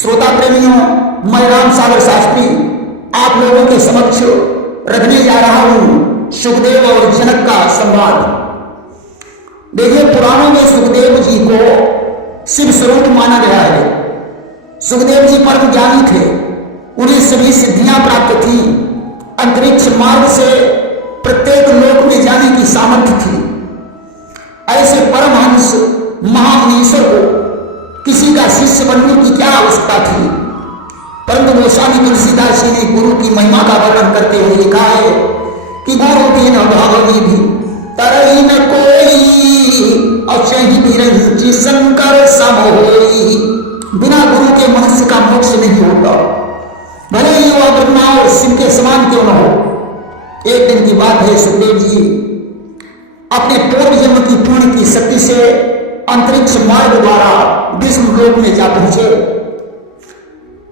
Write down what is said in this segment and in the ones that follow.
श्रोता प्रेमियों, मैं राम सागर शास्त्री आप लोगों के समक्ष रखने जा रहा हूं सुखदेव और जनक का संवाद। देखिए, पुराणों में सुखदेव जी को शिव स्वरूप माना गया है। सुखदेव जी परम ज्ञानी थे, उन्हें सभी सिद्धियां प्राप्त थी। अंतरिक्ष मार्ग से प्रत्येक लोक में जाने की सामर्थ्य थी। ऐसे परमहंस महामुनीश्वर को किसी का शिष्य बनने की क्या आवश्यकता थी, परंतु गोस्वामी तुलसीदास जी ने गुरु की महिमा का वर्णन करते हुए लिखा है कि गुरु बिन भावनी भी तरई न कोई और चही बिरंजी शंकर सम होई। बिना गुरु के मनुष्य का मोक्ष नहीं होता, भले ही वह ब्रह्मा और शिव के समान क्यों न हो। एक दिन की बात है, सुखदेव जी अपने पूर्व जन्म की पुण्य की शक्ति से अंतरिक्ष मार्ग द्वारा विष्णु लोक में जा पहुंचे।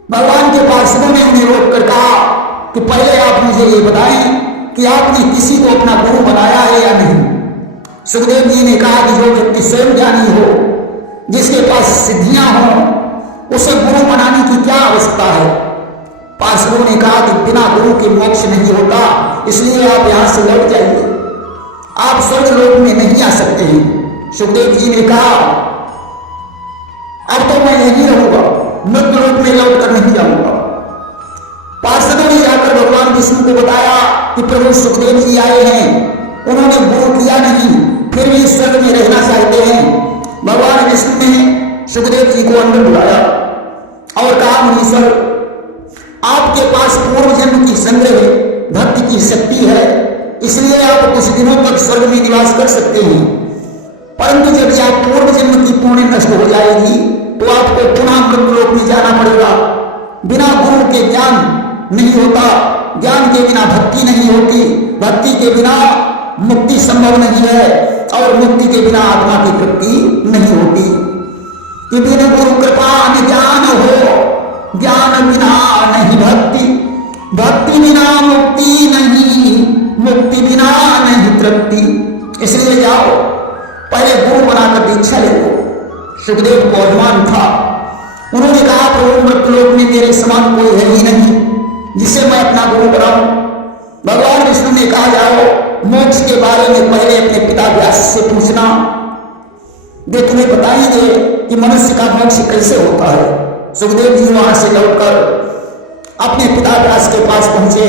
भगवान के पार्षदों ने उन्हें रोक कर कहा कि पहले आप मुझे ये बताएं कि आपने किसी को अपना गुरु बनाया है या नहीं। सुखदेव जी ने कहा कि जो व्यक्ति स्वयं ज्ञानी हो, जिसके पास सिद्धियां हों, उसे गुरु बनाने की क्या आवश्यकता है। पार्षदों ने कहा कि बिना गुरु के मोक्ष नहीं होता, इसलिए आप यहां से लौट जाइए, आप स्वर्ग लोक में नहीं आ सकते हैं। सुखदेव जी ने कहा अब तो मैं यहीं रहूंगा, मृत्यु लोक में लौट कर नहीं जाऊंगा। पार्षदों ने जाकर भगवान विष्णु को बताया कि प्रभु सुखदेव जी आए हैं, उन्होंने गुरु किया नहीं, फिर भी स्वर्ग में रहना चाहते हैं। भगवान विष्णु ने सुखदेव जी को अंदर बुलाया और कहा, मुनीश्वर, आपके पास पूर्व जन्म की संग्रह भक्ति की शक्ति है, इसलिए आप कुछ दिनों तक स्वर्ग में निवास कर सकते हैं, परंतु जब आप पूर्व जन्म की पुण्य नष्ट हो जाएगी तो आपको पुनः मृत्यु लोक में जाना पड़ेगा। बिना गुरु के ज्ञान नहीं होता, ज्ञान के बिना भक्ति नहीं होती, भक्ति के बिना मुक्ति संभव नहीं है और मुक्ति के बिना आत्मा की तृप्ति नहीं होती। कि बिना गुरु कृपा न ज्ञान हो, ज्ञान बिना नहीं भक्ति, भक्ति बिना मुक्ति नहीं, मुक्ति बिना नहीं तृप्ति। इसलिए जाओ, पहले गुरु बनाकर दीक्षा ले लो। सुखदेव को अभिमान था, उन्होंने कहा, प्रभु मृत्यु लोक में मेरे समान कोई है ही नहीं जिसे मैं अपना गुरु बनाऊं। भगवान विष्णु ने कहा, जाओ, मोक्ष के बारे में पहले अपने पिता व्यास से पूछना, वे तुम्हें बताएंगे कि मनुष्य का मोक्ष कैसे होता है। सुखदेव जी वहां से लौटकर अपने पिता व्यास के पास पहुंचे।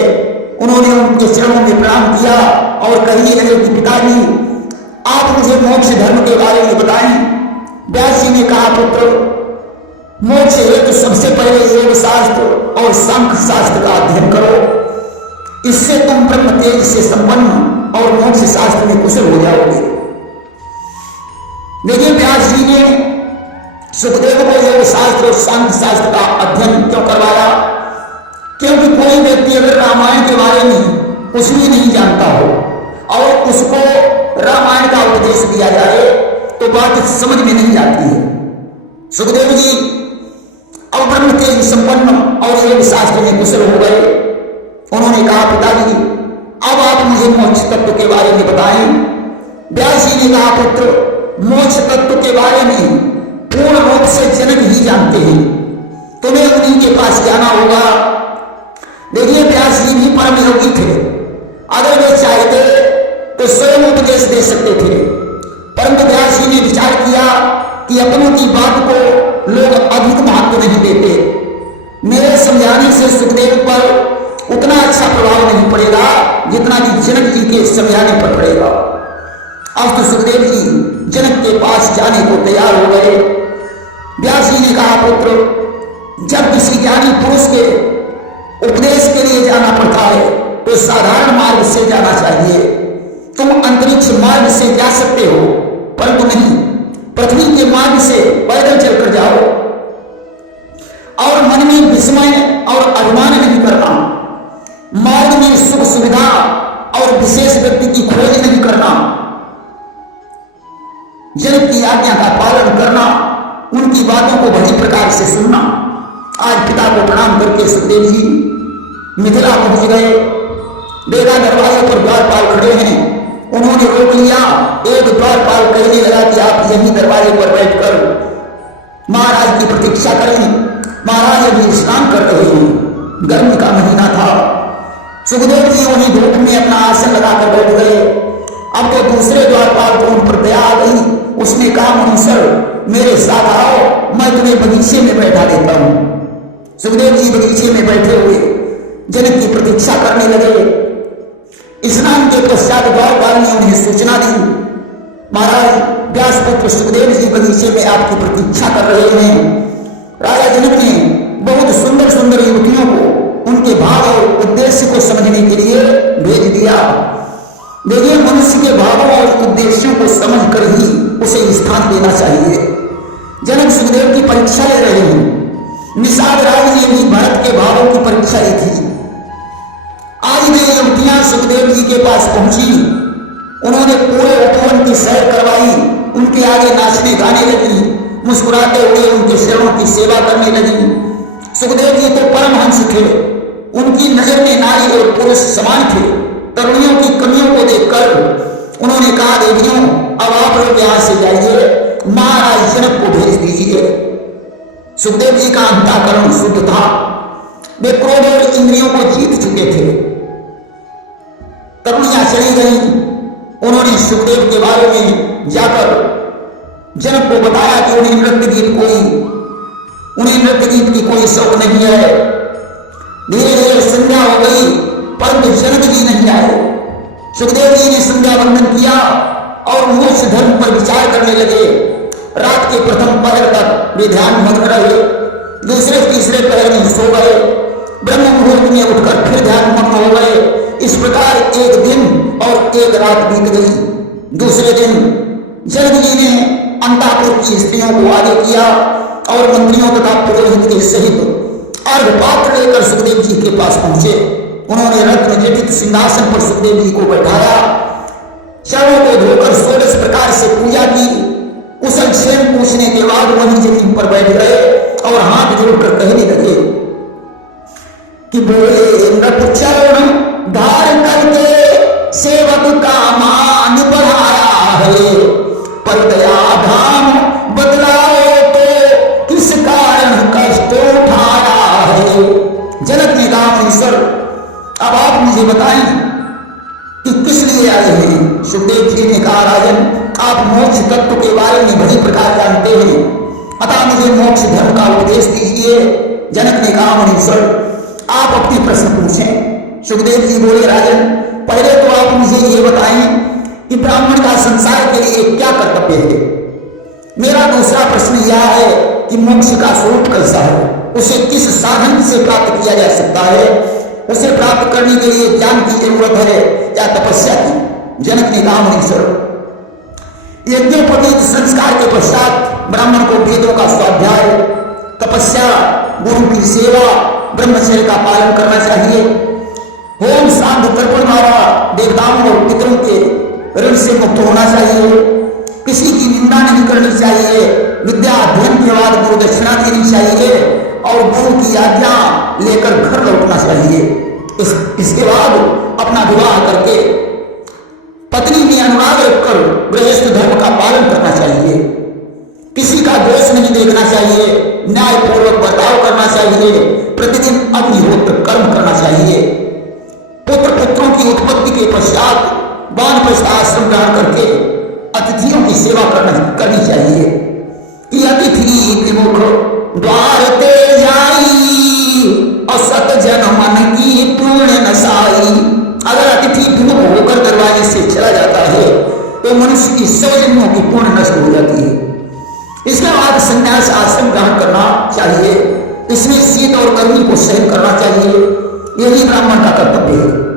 उन्होंने उनके चरणों में प्रणाम किया और कहने लगे कि पिताजी, आप मुझे मोक्ष धर्म के बारे में बताएं। व्यास जी ने कहा, पुत्र, मोक्ष है तो सबसे पहले योग शास्त्र और सांख्य शास्त्र का अध्ययन करो, इससे तुम ब्रह्म तेज से संपन्न और मोक्ष शास्त्र में कुशल हो जाओगे। देखिए, व्यास जी ने सुखदेव को योग शास्त्र और सांख्य शास्त्र का अध्ययन क्यों करवाया? क्योंकि कोई व्यक्ति अगर रामायण के बारे में कुछ भी नहीं जानता हो और उसको रामायण का उपदेश दिया जाए तो बात समझ में नहीं आती है। सुखदेव जी अब ब्रह्म तेज संपन्न और योग शास्त्र में कुशल हो गए। उन्होंने कहा, पिताजी, अब आप मुझे मोक्ष तत्व के बारे में बताएं। व्यास जी ने कहा, पुत्र, मोक्ष तत्व के बारे में पूर्ण रूप से जनक ही जानते हैं, तुम्हें उन्हीं के पास जाना होगा। देखिए, व्यास जी भी परम योगी थे, अगर वे चाहते तो स्वयं उपदेश दे सकते थे, परंतु व्यास जी ने विचार किया कि अपनों की बात को लोग अधिक महत्व नहीं देते। मेरे समझाने से सुखदेव पर उतना अच्छा प्रभाव नहीं पड़ेगा जितना कि जनक जी के समझाने पर पड़ेगा। अब तो सुखदेव जी जनक के पास जाने को तैयार हो गए। व्यास जी ने कहा, पुत्र, जब किसी ज्ञानी पुरुष के उपदेश के लिए जाना पड़ता है तो साधारण मार्ग से जाना चाहिए। तुम अंतरिक्ष मार्ग से जा सकते हो, परंतु नहीं, पृथ्वी के मार्ग से पैदल चलकर जाओ और मन में विस्मय और अभिमान नहीं करना। मार्ग में सुख सुविधा और विशेष व्यक्ति की खोज नहीं करना। जनक की आज्ञा का पालन करना, उनकी बातों को भली प्रकार से सुनना। आज पिता को प्रणाम करके सुखदेव जी मिथिला पहुंच गए। देखा दरवाजे पर द्वारपाल खड़े हैं, उन्होंने रोक लिया। एक द्वारपाल कहने लगा कि आप यही दरवाजे पर बैठकर महाराज की प्रतीक्षा करें। महाराज गर्मी का महीना था। सुखदेव जी वहीं धूप में अपना आसन लगाकर बैठ गए। अब तो दूसरे द्वारपाल को उन पर दया आ गई। उसने कहा, मुनीश्वर मेरे साथ आओ, मैं तुम्हें बगीचे में बैठा देता हूं। सुखदेव जी बगीचे में बैठे हुए जनक की प्रतीक्षा करने लगे। स्नान के पश्चात द्वारपाल ने उन्हें सूचना दी, महाराज व्यासपुत्र सुखदेव जी बगीचे में आपकी प्रतीक्षा कर रहे हैं। राजा जनक ने बहुत सुंदर सुंदर युवतियों को उनके भाव और उद्देश्य को समझने के लिए भेज दिया। देखिए, मनुष्य के भावों और उद्देश्यों को समझकर ही उसे स्थान देना चाहिए। जनक सुखदेव की परीक्षा ले रहे हैं। निषाद राज ने भी भरत के भावों की परीक्षा ली थी। आज वे युवतियां सुखदेव जी के पास पहुंची। उन्होंने पूरे उपवन की सैर करवाई, उनके आगे नाचने गाने लगी, मुस्कुराते हुए उनके शरणों की सेवा करने लगी। सुखदेव जी तो परमहंस थे, उनकी नजर में नारी और पुरुष समान थे। तरुणियों की कमियों को देखकर उन्होंने कहा, देवियों अब आप लोग यहां से जाइए, महाराज जनक को भेज दीजिए। सुखदेव जी का अंतःकरण शुद्ध था। वे क्रोध और इंद्रियों को जीत चुके थे। तरुणियां चली गई। उन्होंने सुखदेव के बारे में जाकर जनक को बताया कि उन्हें नृत्य गीत की कोई शौक नहीं है। धीरे धीरे संध्या हो गई, परंतु जनक जी नहीं आए। सुखदेव जी ने संध्या वंदन किया और मोक्ष धर्म पर विचार करने लगे। रात के प्रथम पहर तक वे ध्यान मग्न रहे। दूसरे तीसरे पहर में सो गए। ब्रह्म मुहूर्त में उठकर फिर ध्यान मग्न हो गए। इस प्रकार एक दिन और एक रात बीत गई। दूसरे दिन जनक जी ने अंतापुर की स्त्रियों को आगे किया और मंत्रियों तथा पुरोहित के सहित अर्घपात्र लेकर सुखदेव जी के पास पहुंचे। उन्होंने रत्न जटित सिंहासन पर सुखदेव जी को बैठाया। चरणों को धोकर 16 प्रकार से पूजा की। कुशल क्षेम पूछने के बाद वहीं जमीन पर बैठ गए और हाथ जोड़कर कहने लगे कि बोले नृप चरण धार करके सेवक का मान बढ़ाया है, पर दया धाम बदलाओ तो किस कारण कष्ट उठाया है। जनक ने कहा, मुनीश्वर अब आप मुझे बताएं कि किस लिए आए हैं। सुखदेव जी ने कहा, राजन आप मोक्ष तत्व के बारे में बड़ी प्रकार जानते हैं, अतः मुझे मोक्ष धर्म का उपदेश दीजिए। जनक ने कहा, मुनीश्वर आप अपने प्रश्न पूछें। सुखदेव जी बोले, राजन पहले तो आप मुझे ये बताएं कि ब्राह्मण का संसार के लिए क्या कर्तव्य है। मेरा दूसरा प्रश्न यह है कि मोक्ष का स्वरूप कैसा है, उसे किस साधन से प्राप्त किया जा सकता है, उसे प्राप्त करने के लिए ज्ञान की जरूरत है या तपस्या की। जनक ने कहा, मुनीश्वर यज्ञोपवीत संस्कार के पश्चात ब्राह्मण को वेदों का स्वाध्याय, तपस्या, गुरु की सेवा, ब्रह्मचर्य का पालन करना चाहिए। होम श्राद्ध तर्पण द्वारा देवताओं और पितरों के ऋण से मुक्त होना चाहिए। किसी की निंदा नहीं करनी चाहिए। विद्या अध्ययन के बाद गुरु दक्षिणा देनी चाहिए और गुरु की आज्ञा लेकर घर लौटना चाहिए। इसके बाद अपना विवाह करके पत्नी में अनुराग रखकर गृहस्थ धर्म का पालन करना चाहिए। किसी का दोष नहीं देखना चाहिए, न्यायपूर्वक बर्ताव करना चाहिए। प्रतिदिन अग्निहोत्र कर्म करना चाहिए। पुत्रों की उत्पत्ति के पश्चात वानप्रस्थ आश्रम ग्रहण करके अतिथियों की सेवा करनी चाहिए। कि अतिथि विमुख द्वार ते जाई और सत जन मन की पूर्ण नसाई। अगर अतिथि विमुख होकर दरवाजे से चला जाता है तो मनुष्य की 100 जन्मों की पूर्ण नष्ट हो जाती है। इसके बाद संन्यास आश्रम ग्रहण करना चाहिए। इसमें शीत और गर्मी को सहन करना चाहिए। यही ब्राह्मण का कर्तव्य है।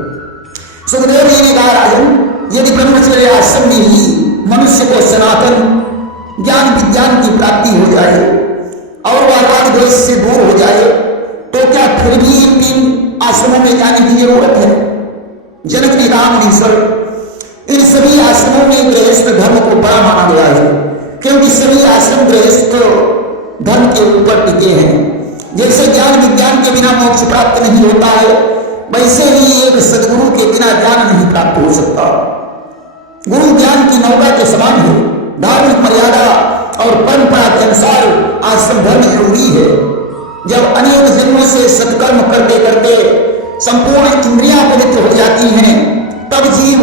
सुखदेव जी ने कहा, राजन यदि ब्रह्मचर्य आश्रम में ही मनुष्य को सनातन ज्ञान विज्ञान की प्राप्ति हो जाए और वह राग द्वेष से दूर हो जाए तो क्या फिर भी इन 3 आश्रमों में जाने की जरूरत है। जनक ने कहा, मुनीश्वर इन सभी आश्रमों में गृहस्थ धर्म को बड़ा माना गया है, क्योंकि सभी आश्रम गृहस्थ धर्म के ऊपर टिके हैं। जैसे ज्ञान विज्ञान के बिना मोक्ष प्राप्त नहीं होता है, वैसे ही एक सदगुरु के बिना ज्ञान नहीं प्राप्त हो सकता। गुरु ज्ञान की नौका के समान है। धार्मिक मर्यादा और परंपरा के अनुसार आश्रम धर्म जरूरी है। जब अनेक जन्मों से सत्कर्म करते करते संपूर्ण इंद्रियां पवित्र हो जाती हैं, तब जीव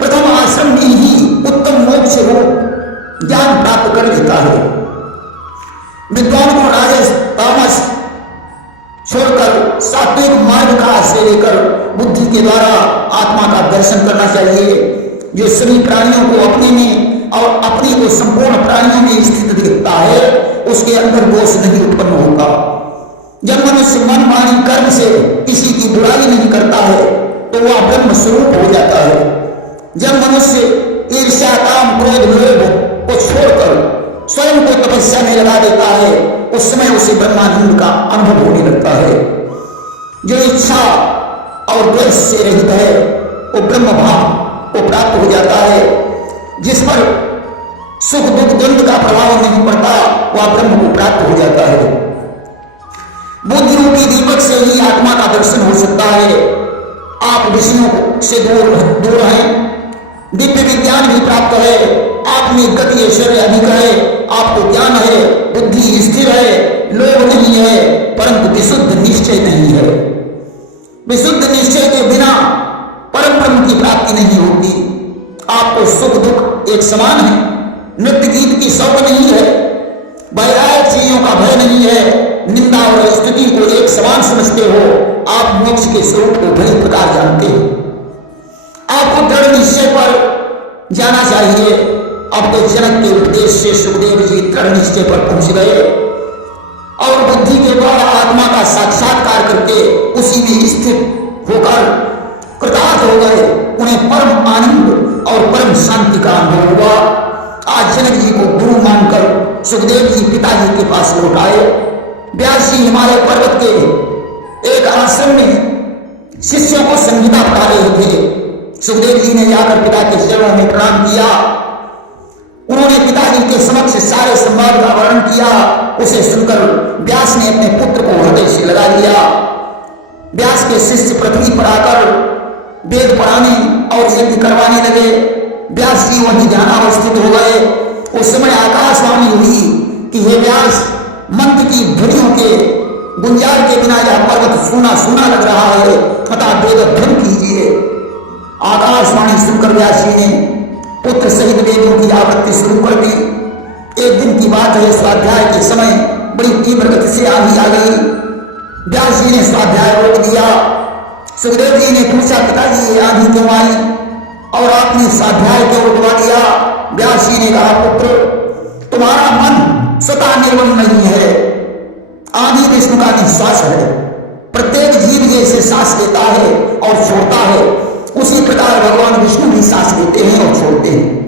प्रथम आश्रम में ही उत्तम मोक्ष रूप ज्ञान प्राप्त कर लेता है। विद्वान को राजस तामस छोड़कर सात्विक मार्ग का आश्रय लेकर बुद्धि के द्वारा आत्मा का दर्शन करना चाहिए, जो सभी प्राणियों को अपने में और अपने को संपूर्ण प्राणियों में स्थित दिखता है, उसके अंदर दोष नहीं उत्पन्न होता। जब मनुष्य मन वाणी कर्म से किसी की बुराई नहीं करता है तो वह ब्रह्म स्वरूप हो जाता है। जब मनुष्य ईर्ष्या काम क्रोध लोभ को छोड़कर स्वयं को तपस्या में लगा देता है, उस समय उसे ब्रह्मानंद का अनुभव होने लगता है। जो इच्छा और द्वेष से रहित है वो ब्रह्म भाव को प्राप्त हो जाता है। जिस पर सुख दुख द्वंद्व का प्रभाव नहीं पड़ता वह ब्रह्म को प्राप्त हो जाता है। बुद्धि रूपी दीपक से ही आत्मा का दर्शन हो सकता है। आप विषयों से दूर हैं, दिव्य विज्ञान भी प्राप्त है, आप में गति ऐश्वर्य अधिक है, आपको ज्ञान है, बुद्धि स्थिर है, लोभ नहीं है, परंतु विशुद्ध निश्चय नहीं है। विशुद्ध निश्चय के बिना परम ब्रह्म की प्राप्ति नहीं होती। आपको सुख दुख एक समान है, नृत्य गीत की शौक नहीं है, वैराग्य चीजों का भय नहीं है, निंदा और स्तुति को एक समान समझते हो, आप मोक्ष के स्वरूप को भली प्रकार जानते हो। आपको दृढ़ निश्चय पर जाना चाहिए। अब तो जनक के उपदेश से सुखदेव जी दृढ़ निश्चय पर पहुंच गए और बुद्धि के द्वारा आत्मा का साक्षात्कार करके उसी में स्थित होकर कृतार्थ हो गए। उन्हें परम आनंद और परम शांति का अनुभव हुआ। आज जनक जी को गुरु मानकर सुखदेव जी पिताजी के पास लौट आए। व्यास जी हिमालय पर्वत के एक आश्रम में शिष्यों को संगीता पढ़ा रहे थे। सुखदेव जी ने जाकर पिता के चरणों में प्रणाम किया। उन्होंने पिताजी के समक्ष सारे संवाद का वर्णन किया। उसे सुनकर व्यास ने अपने पुत्र को हृदय से लगा लिया। व्यास के शिष्य पृथ्वी पर आकर वेद पढ़ाने और यज्ञ करवाने लगे। व्यास जी वहीं ध्यानावस्थित हो गए। उस समय आकाशवाणी हुई कि हे व्यास, मंत्र की ध्वनियों के गुंजार के बिना यह पर्वत सूना सूना लग रहा है, अतः वेद अध्ययन कीजिए। आकाशवाणी सुनकर व्यास जी ने पुत्र सहित वेदों की आवृत्ति शुरू कर दी। एक दिन की बात है, स्वाध्याय के समय बड़ी तीव्र गति से आंधी आ गई। व्यास जी ने स्वाध्याय रोक दिया। सुखदेव जी ने पूछा, पिताजी ये आंधी क्यों आई और आपने स्वाध्याय क्यों रुकवा दिया? व्यास जी ने कहा, पुत्र तुम्हारा मन स्वतः निर्मल नहीं है। आंधी विष्णु का निश्वास है। प्रत्येक जीव जैसे सांस लेता है और छोड़ता है, उसी प्रकार भगवान विष्णु भी सांस लेते हैं और छोड़ते हैं।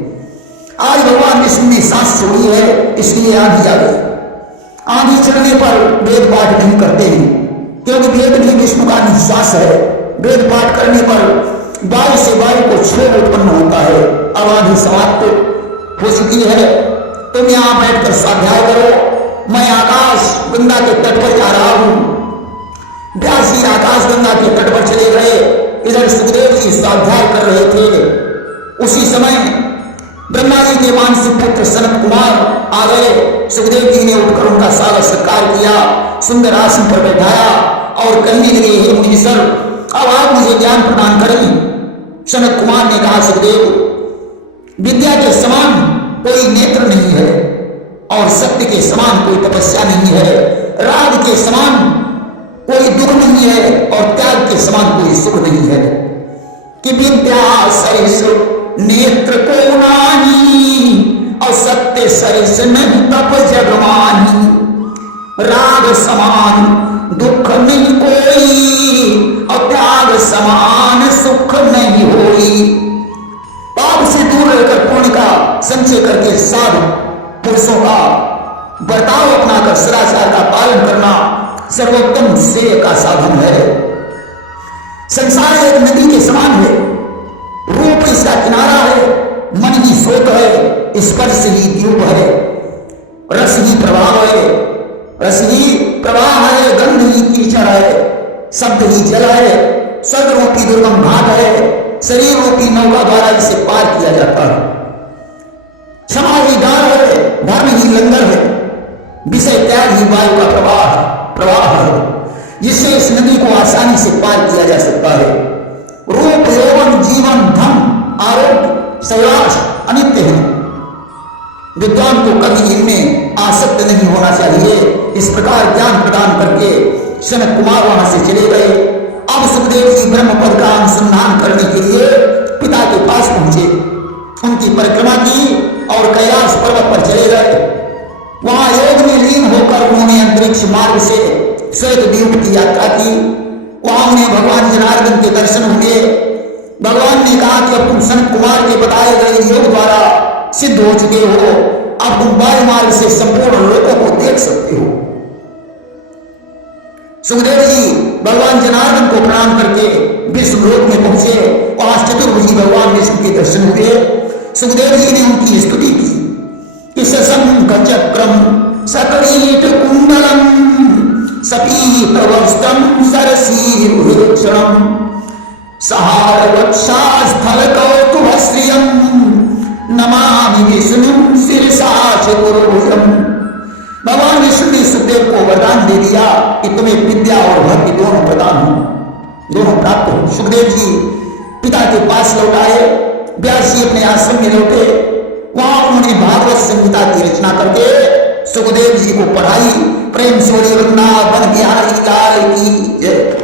आज भगवान विष्णु ने सांस छोड़ी है, इसलिए आंधी आ गई। आंधी चलने पर वेद पाठ नहीं करते हैं, क्योंकि वेद भी विष्णु का निश्वास है। वेद पाठ करने पर वायु से वायु को क्षोभ उत्पन्न होता है। अब आंधी समाप्त हो चुकी है, तुम यहां बैठकर स्वाध्याय करो, मैं आकाश गंगा के तट पर जा रहा हूं। व्यास जी आकाश गंगा के तट पर चले गए। इधर सुखदेव जी स्वाध्याय कर रहे थे। उसी समय ब्रह्मा जी के मानसिक पुत्र सनत कुमार आ गए। सुखदेव जी ने उठकर उनका स्वागत सत्कार किया, सुंदर आसन पर बैठाया और कहने लगे, हे मुनीश्वर, अब आप मुझे ज्ञान प्रदान करें। सनत कुमार ने कहा, सुखदेव, विद्या के समान कोई नेत्र नहीं है और सत्य के समान कोई तपस्या नहीं है, राग के समान कोई दुख नहीं है और त्याग के समान कोई सुख नहीं है। कि विद्या सरिस नेत्र को नानी और सत्य सरिस नहीं तप जगमानी। राग समान दुख नहीं कोई और त्याग समान सुख नहीं होई। पाप से दूर रहकर पुण्य का संचय करके साधु पुरुषों का बर्ताव अपनाकर सदाचार का पालन करना सर्वोत्तम श्रेय का साधन है। संसार एक नदी के समान है, रूप इसका किनारा है, मन ही स्रोत है, स्पर्श ही द्यूप है, रस ही प्रवाह है, रस ही प्रवाह है, गंध ही कीचड़ है, शब्द ही जल है, स्वर्ग रूपी दुर्गम भाग है, शरीर रूपी नौका द्वारा इसे पार किया जाता है। क्षमा ही गार है, धर्म ही लंगर है, विषय त्याग ही वायु का प्रवाह जिससे इस नदी को आसानी से पार किया जा सकता है। रूप, यौवन, जीवन, धन, आरोग्य, सौराज अनित्य है। विद्वान को कभी इनमें आसक्त नहीं होना चाहिए। इस प्रकार ज्ञान प्रदान करके सनत कुमार वहां से चले गए। अब सुखदेव जी ब्रह्म पद का अनुसंधान करने के लिए पिता के पास पहुंचे, उनकी परिक्रमा की और कैलाश पर्वत पर चले गए। वहां योग में लीन होकर उन्होंने अंतरिक्ष मार्ग से श्वेत द्वीप की यात्रा की। वहां उन्हें भगवान जनार्दन के दर्शन हुए। भगवान ने कहा कि अब तुम सनत कुमार के बताए गए योग द्वारा सिद्ध हो चुके हो, अब तुम वायु मार्ग से संपूर्ण लोकों को देख सकते हो। सुखदेव जी भगवान जनार्दन को प्रणाम करके विष्णु लोक में पहुंचे। वहां चतुर्भुजी भगवान विष्णु के दर्शन हुए। सुखदेव जी ने उनकी स्तुति की कि सशंख चक्रम सकरीट कुंडलम सपीत वस्त्रम सरसीरुक्षणम सहार वक्षास्थल कौतुभश्रियम नमामि विष्णु शिरसा चतुर्भुजम। भगवान विष्णु ने सुखदेव को वरदान दे दिया कि तुम्हें विद्या और भक्ति दोनों प्रदान हो, दोनों प्राप्त हो। सुखदेव जी पिता के पास लौट आए। व्यास जी अपने आश्रम में लौटे। वहां उन्होंने भागवत संहिता की रचना करके सुखदेव जी को पढ़ाई। प्रेम से वृंदावन बिहारी लाल की जय।